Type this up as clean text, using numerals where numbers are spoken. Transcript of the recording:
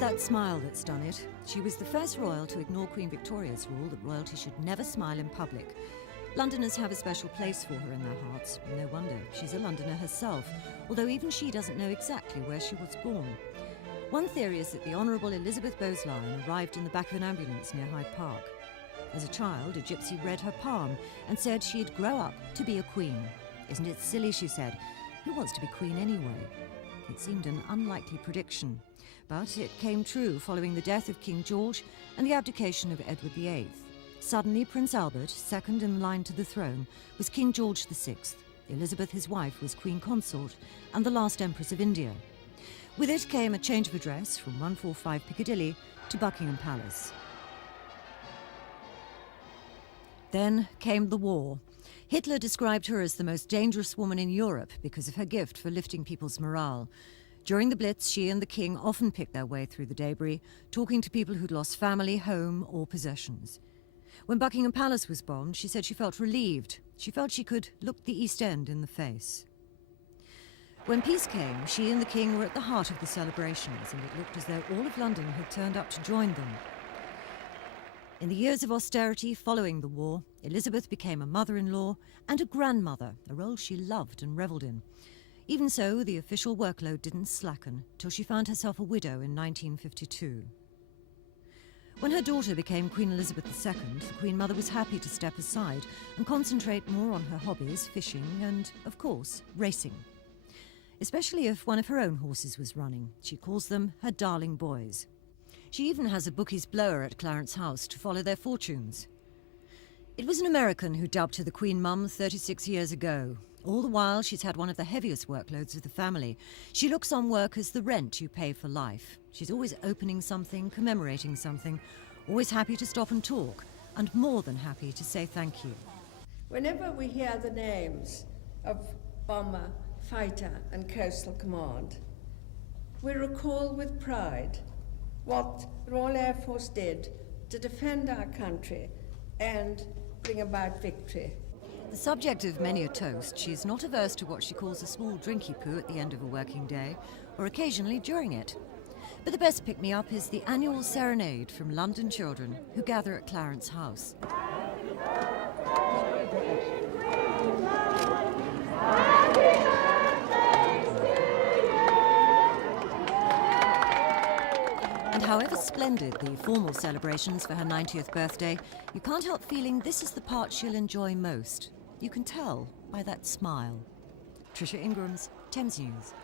that smile that's done it. She was the first royal to ignore Queen Victoria's rule that royalty should never smile in public. Londoners have a special place for her in their hearts. No wonder, she's a Londoner herself, although even she doesn't know exactly where she was born. One theory is that the Honourable Elizabeth Bowes-Lyon arrived in the back of an ambulance near Hyde Park. As a child, a gypsy read her palm and said she'd grow up to be a queen. "Isn't it silly," she said. "Who wants to be queen anyway?" It seemed an unlikely prediction, but it came true following the death of King George and the abdication of Edward VIII. Suddenly, Prince Albert, second in line to the throne, was King George VI. Elizabeth, his wife, was Queen Consort and the last Empress of India. With it came a change of address from 145 Piccadilly to Buckingham Palace. Then came the war. Hitler described her as the most dangerous woman in Europe because of her gift for lifting people's morale. During the Blitz, she and the King often picked their way through the debris, talking to people who'd lost family, home, or possessions. When Buckingham Palace was bombed, she said she felt relieved. She felt she could look the East End in the face. When peace came, she and the King were at the heart of the celebrations, and it looked as though all of London had turned up to join them. In the years of austerity following the war, Elizabeth became a mother-in-law and a grandmother, a role she loved and revelled in. Even so, the official workload didn't slacken till she found herself a widow in 1952. When her daughter became Queen Elizabeth II, the Queen Mother was happy to step aside and concentrate more on her hobbies, fishing and, of course, racing. Especially if one of her own horses was running. She calls them her darling boys. She even has a bookie's blower at Clarence House to follow their fortunes. It was an American who dubbed her the Queen Mum 36 years ago. All the while, she's had one of the heaviest workloads of the family. She looks on work as the rent you pay for life. She's always opening something, commemorating something, always happy to stop and talk, and more than happy to say thank you. Whenever we hear the names of Bomber, Fighter and Coastal Command, we recall with pride what the Royal Air Force did to defend our country and bring about victory. The subject of many a toast, she's not averse to what she calls a small drinky poo at the end of a working day, or occasionally during it. But the best pick-me-up is the annual serenade from London children who gather at Clarence House. And however splendid the formal celebrations for her 90th birthday, you can't help feeling this is the part she'll enjoy most. You can tell by that smile. Trisha Ingram's Thames News.